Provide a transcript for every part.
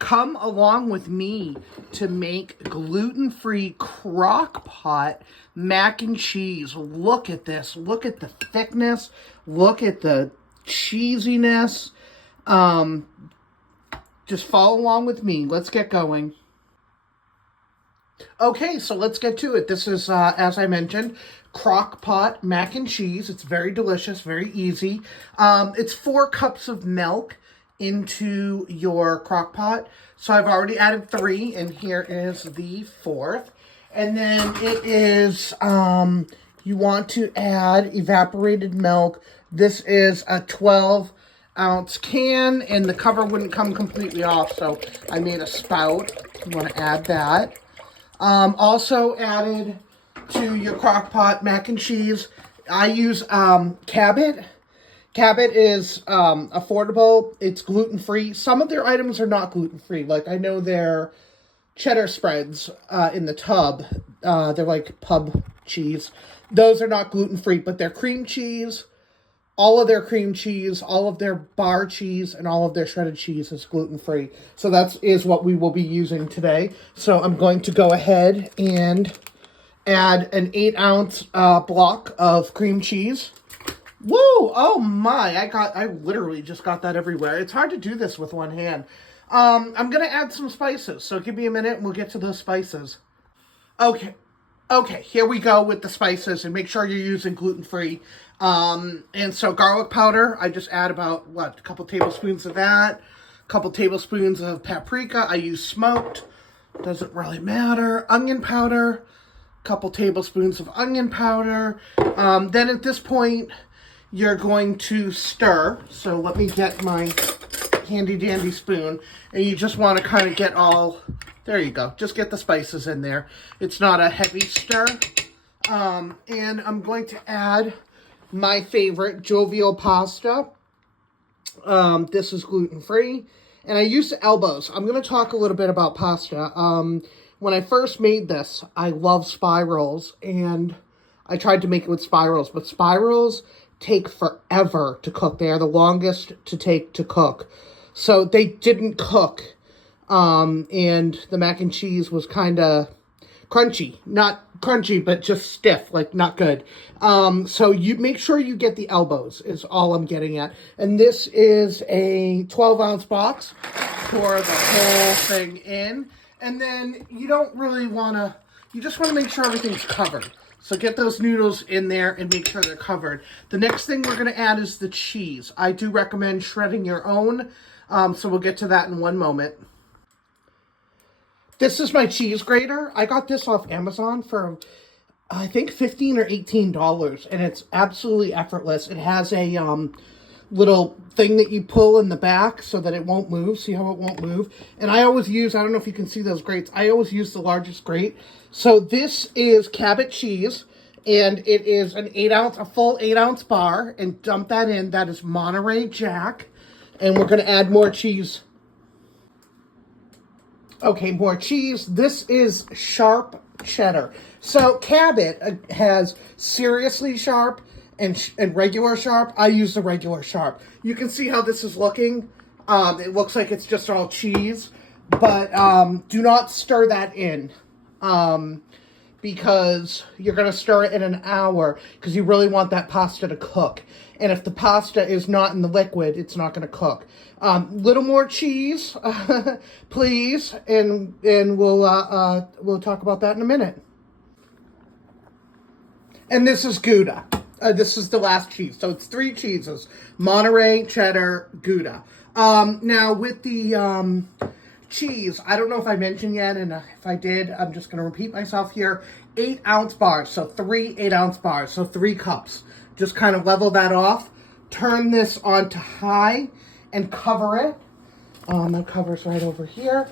Come along with me to make gluten-free crock pot mac and cheese. Look at this. Look at the thickness. Look at the cheesiness. Just follow along with me. Let's get going. Okay, so let's get to it. This is, as I mentioned, crock pot mac and cheese. It's very delicious, very easy. It's 4 cups of milk into your crock pot. So I've already added 3, and here is the 4th. And then it is, you want to add evaporated milk. This is a 12-ounce can, and the cover wouldn't come completely off, so I made a spout. You want to add that. Also added to your crock pot mac and cheese, I use Cabot. Cabot is affordable. It's gluten-free. Some of their items are not gluten-free. Like, I know their cheddar spreads in the tub. They're like pub cheese. Those are not gluten-free, but their cream cheese, all of their cream cheese, all of their bar cheese, and all of their shredded cheese is gluten-free. So that is what we will be using today. So I'm going to go ahead and add an 8-ounce block of cream cheese. Woo! Oh my, I literally just got that everywhere. It's hard to do this with one hand. I'm going to add some spices, so give me a minute and we'll get to those spices. Okay, here we go with the spices, and make sure you're using gluten-free. And so garlic powder, I just add about, a couple tablespoons of that. A couple tablespoons of paprika. I use smoked. Doesn't really matter. Onion powder. A couple tablespoons of onion powder. Then at this point, you're going to stir. So let me get my handy dandy spoon. And you just want to kind of get there you go. Just get the spices in there. It's not a heavy stir. And I'm going to add my favorite, jovial pasta. This is gluten-free. And I use the elbows. I'm going to talk a little bit about pasta. When I first made this, I love spirals. And I tried to make it with spirals. But spirals take forever to cook. They are the longest to take to cook. So they didn't cook. And the mac and cheese was kind of crunchy. Not crunchy, but just stiff, like not good. So you make sure you get the elbows is all I'm getting at. And this is a 12-ounce box. Pour the whole thing in. And then you don't really want to, you just want to make sure everything's covered. So get those noodles in there and make sure they're covered. The next thing we're going to add is the cheese. I do recommend shredding your own. So we'll get to that in one moment. This is my cheese grater. I got this off Amazon for, I think, $15 or $18. And it's absolutely effortless. It has a little thing that you pull in the back so that it won't move. See how it won't move? And I always use, I don't know if you can see those grates. I always use the largest grate. So this is Cabot cheese. And it is a full 8-ounce bar. And dump that in. That is Monterey Jack. And we're going to add more cheese. Okay, more cheese. This is sharp cheddar. So Cabot has seriously sharp and regular sharp. I use the regular sharp. You can see how this is looking. It looks like it's just all cheese. But do not stir that in. Because you're going to stir it in an hour. Because you really want that pasta to cook. And if the pasta is not in the liquid, it's not going to cook. Little more cheese, please, and we'll talk about that in a minute. And this is Gouda. This is the last cheese, so it's 3 cheeses: Monterey, cheddar, Gouda. Now with the cheese, I don't know if I mentioned yet, and if I did, I'm just going to repeat myself here. 8-ounce bars, so 3 8-ounce bars, so 3 cups. Just kind of level that off. Turn this on to high and cover it. The cover's right over here.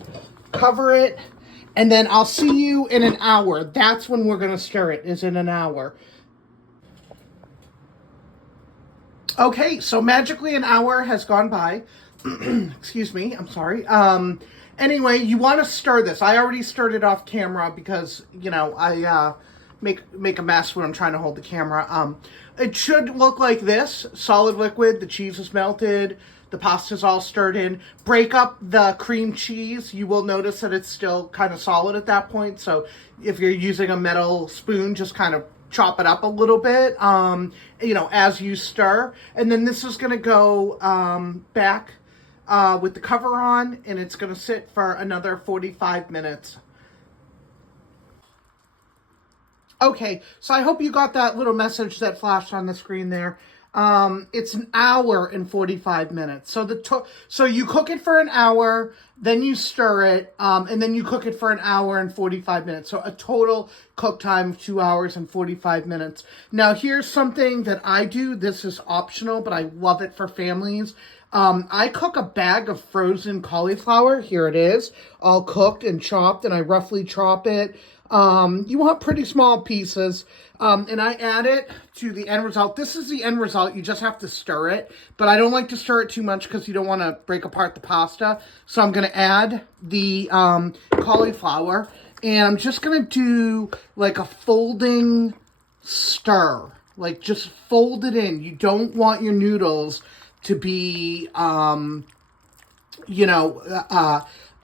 Cover it. And then I'll see you in an hour. That's when we're going to stir it, is in an hour. Okay, so magically an hour has gone by. Excuse me, I'm sorry. Anyway, you want to stir this. I already stirred it off camera because, you know, I make a mess when I'm trying to hold the camera. It should look like this. Solid liquid. The cheese is melted. the pasta's all stirred in. Break up the cream cheese. You will notice that it's still kind of solid at that point. So if you're using a metal spoon, just kind of chop it up a little bit, as you stir. And then this is going to go back with the cover on, and it's going to sit for another 45 minutes. Okay, so I hope you got that little message that flashed on the screen there. It's an hour and 45 minutes. So you cook it for an hour, then you stir it, and then you cook it for an hour and 45 minutes. So a total cook time of 2 hours and 45 minutes. Now here's something that I do. This is optional, but I love it for families. I cook a bag of frozen cauliflower. Here it is, all cooked and chopped, and I roughly chop it. You want pretty small pieces, and I add it to the end result. This is the end result. You just have to stir it, but I don't like to stir it too much because you don't want to break apart the pasta. So I'm going to add the cauliflower, and I'm just going to do like a folding stir, like just fold it in. You don't want your noodles to be,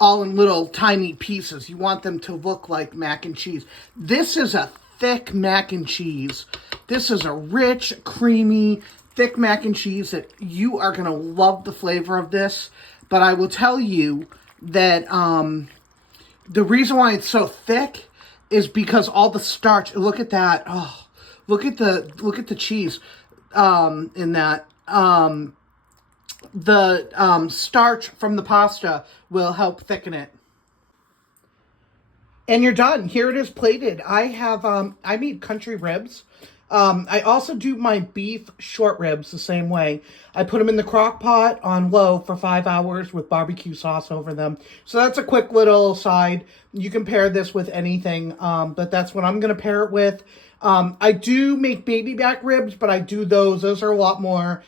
all in little tiny pieces. You want them to look like mac and cheese. This is a thick mac and cheese. This is a rich, creamy, thick mac and cheese that you are going to love the flavor of this. But I will tell you that the reason why it's so thick is because all the starch. Look at that. Oh, look at the cheese in that. The starch from the pasta will help thicken it. And you're done. Here it is plated. I have, I made country ribs. I also do my beef short ribs the same way. I put them in the crock pot on low for 5 hours with barbecue sauce over them. So that's a quick little side. You can pair this with anything, but that's what I'm going to pair it with. I do make baby back ribs, but I do those. Those are a lot more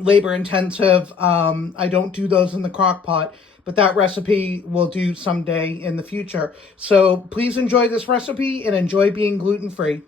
labor intensive. I don't do those in the crock pot, but that recipe will do someday in the future. So please enjoy this recipe and enjoy being gluten free.